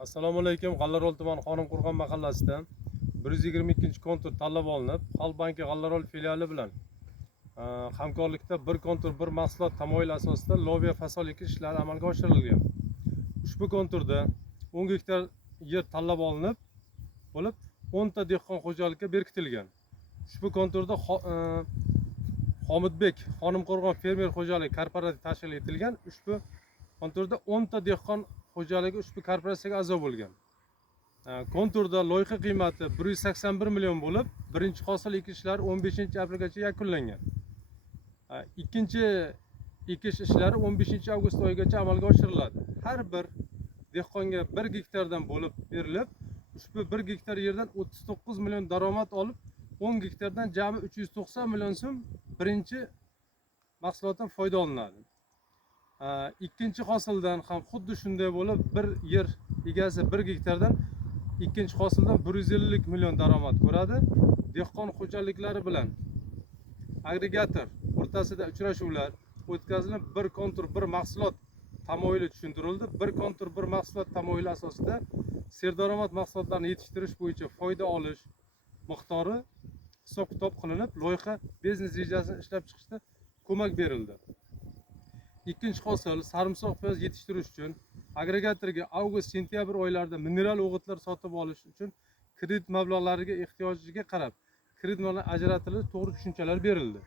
Assalomu alaykum. G'allarol tumani Xonimqo'rg'on mahallasidan 122-kontur tanlab olinib, Xalq banki G'allarol filiali bilan hamkorlikda bir kontur bir mahsulot tamoyil asosida loviya fasol ekish ishlari amalga oshirilgan. Ushbu konturda 10 gektar yer tanlab olinib bo'lib, 10 ta dehqon xo'jalikka berkitilgan. Ushbu konturda Xomidbek Xonimqo'rg'on fermer xo'jaligi kooperativ tashkil etilgan. Ushbu konturda 10 ta dehqon xo'jaligi ushbu kooperatsiyaga a'zo bo'lgan. Konturda loyiha qiymati 181 million bo'lib, birinchi hosil ekish ishlari 15-aprelgacha yakunlangan. Ikkinchi ekish ishlari 15-avgust oyigacha amalga oshiriladi. Har bir dehqonga 1 gektardan bo'lib berilib, ushbu 1 gektar yerdan 39 million daromad olib, 10 gektardan jami 390 million so'm birinchi mahsulotdan foyda olinadi. Ikkinchi hosildan ham xuddi shunday bo'lib, bir yer egasi 1 gektardan ikkinchi hosildan 150 million daromad ko'radi. Dehqon xo'jaliklari bilan agregator o'rtasida uchrashuvlar o'tkazilib, bir kontur bir mahsulot tamoyili tushuntirildi. Bir kontur bir mahsulot tamoyili asosida serdaromad mahsulotlarni yetishtirish bo'yicha foyda olish miqdori hisob-kitob qilinib, loyiha biznes rejasini ishlab chiqishda ko'mak berildi. Ikkinchi hosil sarimsoq piyoz yetishtirish uchun agregatorga avgust-sentyabr oylarida mineral o'g'itlar sotib olish uchun kredit mablag'lariga ehtiyojiga qarab kredit mablag'lari ajratilib, to'g'ri tushunchalar berildi.